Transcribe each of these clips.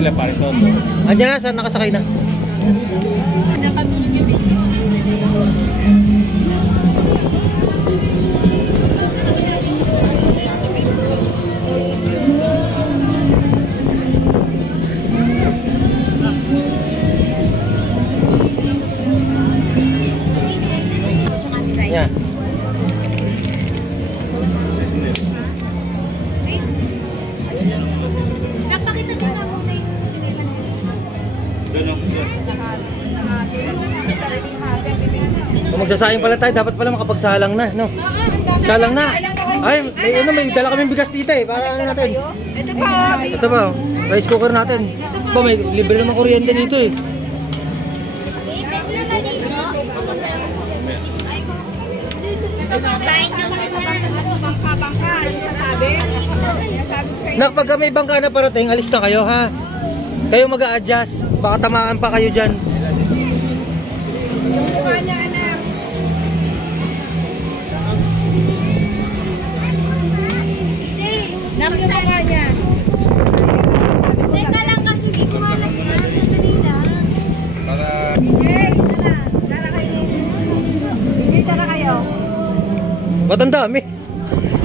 sila pa rin doon. Andiyan na, saan nakasakay na? Nakatulog yung baby. Yan. Napakita nyo na muna yung Kung magsasayang pala tayo, dapat pala makapagsalang na, no? Salang na. Ay, may dala kaming bigas dito eh. Para ano natin? Ito pa. Ito ba? Rice cooker natin. Ba, may libre naman kuryente dito eh. Nak, pagka may bangka na parating, alis na kayo ha. Kayo mag-a-adjust. Baka tamaan pa kayo dyan. Nakasama niya. Teka lang kasi di ko alam na. Sandali lang. Tara kayo. Tara kayo. Ba't ang dami?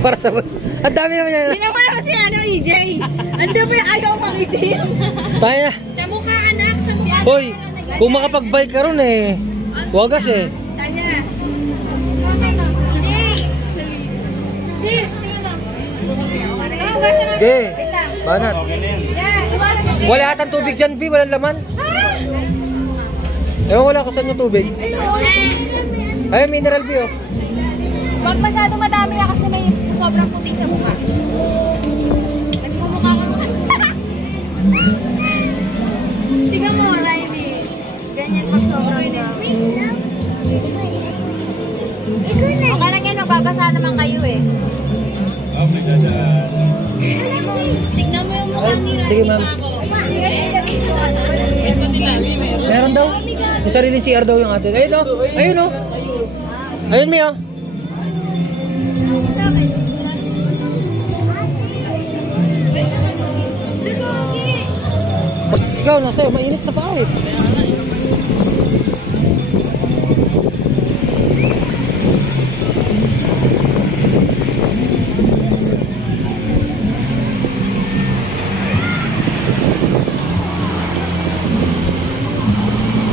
Para sa... Ang dami naman yan. Hindi naman kasi ano, EJ. Ang dami ayaw mangitin. Tayo. Sa mukha anak, sa mukha. Hoy, kung makapag-bike ka ron eh. Wagas eh. Tanya. EJ. Sis, tingnan mo. Okay. Banat. Wala atang tubig dyan, B. Walang laman. Ewan wala ko saan yung tubig. Ayun, mineral B oh. Huwag masyado madami na kasi may sobrang puti sa mukha. Nagmumukha ko sa... Tingnan mo, Riley. Ganyan pag sobrang na. Okay lang yan, magbabasa naman kayo eh. Tignan mo yung mukha ni Riley. Sige ma'am. Meron daw. Yung sariling CR daw yung atin. Ayun o. Ayun o. Ayun mi o. Ikaw na sa'yo, mainit sa paa eh.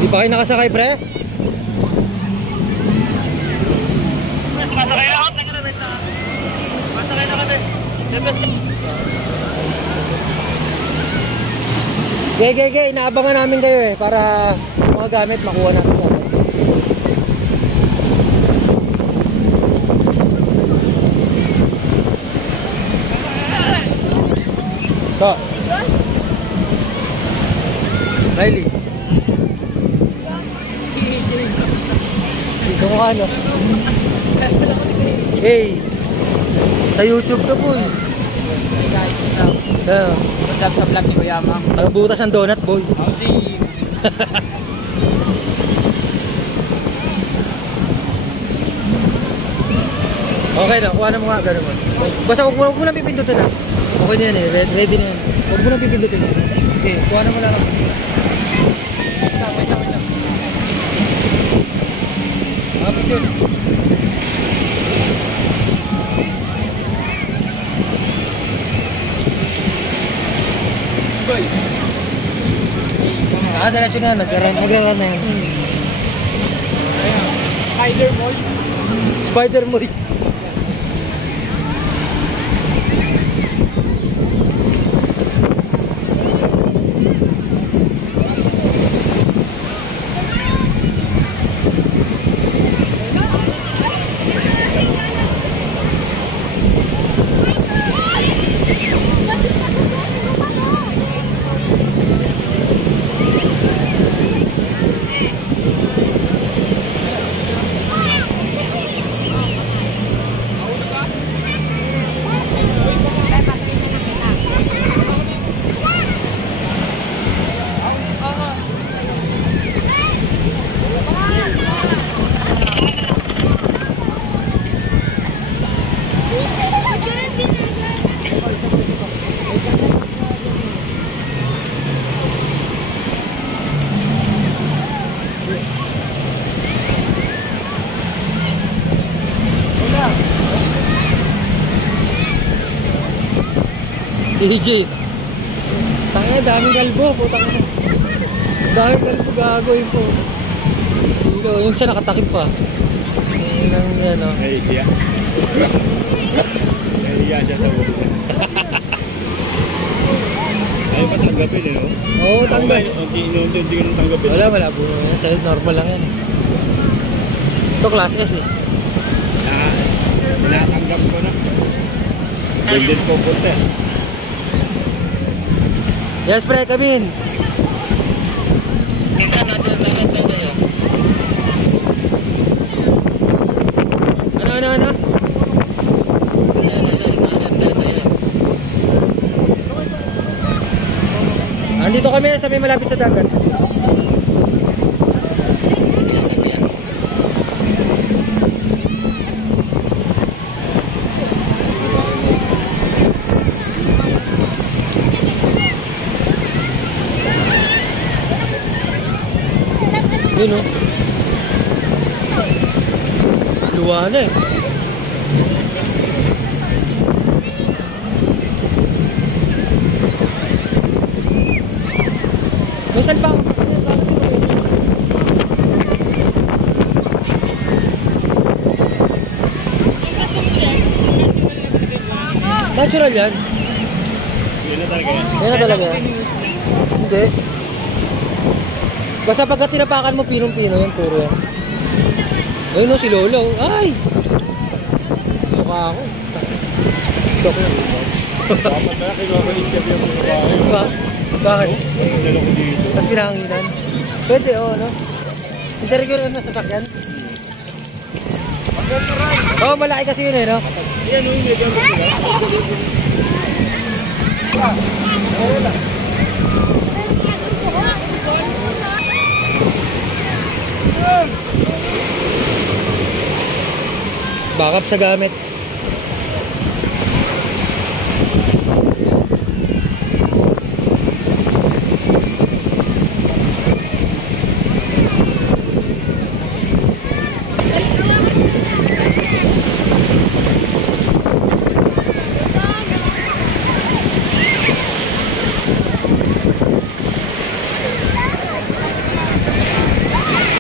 Di pa kayo nakasakay, pre? Masakay na ako, nag-revent na. Masakay na kasi. Gay, inaabangan namin kayo eh para mga gamit makuha natin agad. Ito. Riley. Ito mo ano? Hey. Sa YouTube to po eh. Guys, what's up sa vlog ni Kuya Mang? Butas ang donut, boy. I'll see you. Okay na, kuha na mo nga, gano'n mo. Basta huwag mo lang pipindutin na. Okay na yan eh, ready na yan. Huwag mo lang pipindutin. Okay, kuha na mo lang. Wait lang. Kapag yun. Boy. Diretso na, nagra-run na yun. Spider-Boy. Spider-Boy. AJ. Tangina, daming kalbo. Putang ina. Daming kalbo, gago yun po. Yung isa nakatakip pa. Ilang yan, oh. Nahihiya. Nahihiya siya sa ulo. Ayaw pa tanggapin eh, no? Oo, tanggap. Unti ka nang tanggapin. Wala. Sa'yo, normal lang yan. Ito, class S eh. Tinatanggap ko na. Golden Cocote. Yes, pre, come in. Ano? Andito kami sa may malapit sa dagat. Yun oh. Luwa na eh. Saan pa? Natural yan. Yun na talaga yan. Yan na talaga yan. Hindi. Basta pagka tinapakan mo pinong-pino yan, puro yan. Ayun o, si Lolo. Ay! Suka ako. Suka lang. Dapat na kinuha ko interview mo sa bahay. Diba? Bakit? Dala ko dito. Tapos pinahanginan? Pwede, oo, no? Interview rin na sasakyan? Oo, malaki kasi yun eh, no? Yan o, hindi ka Backup sa gamit.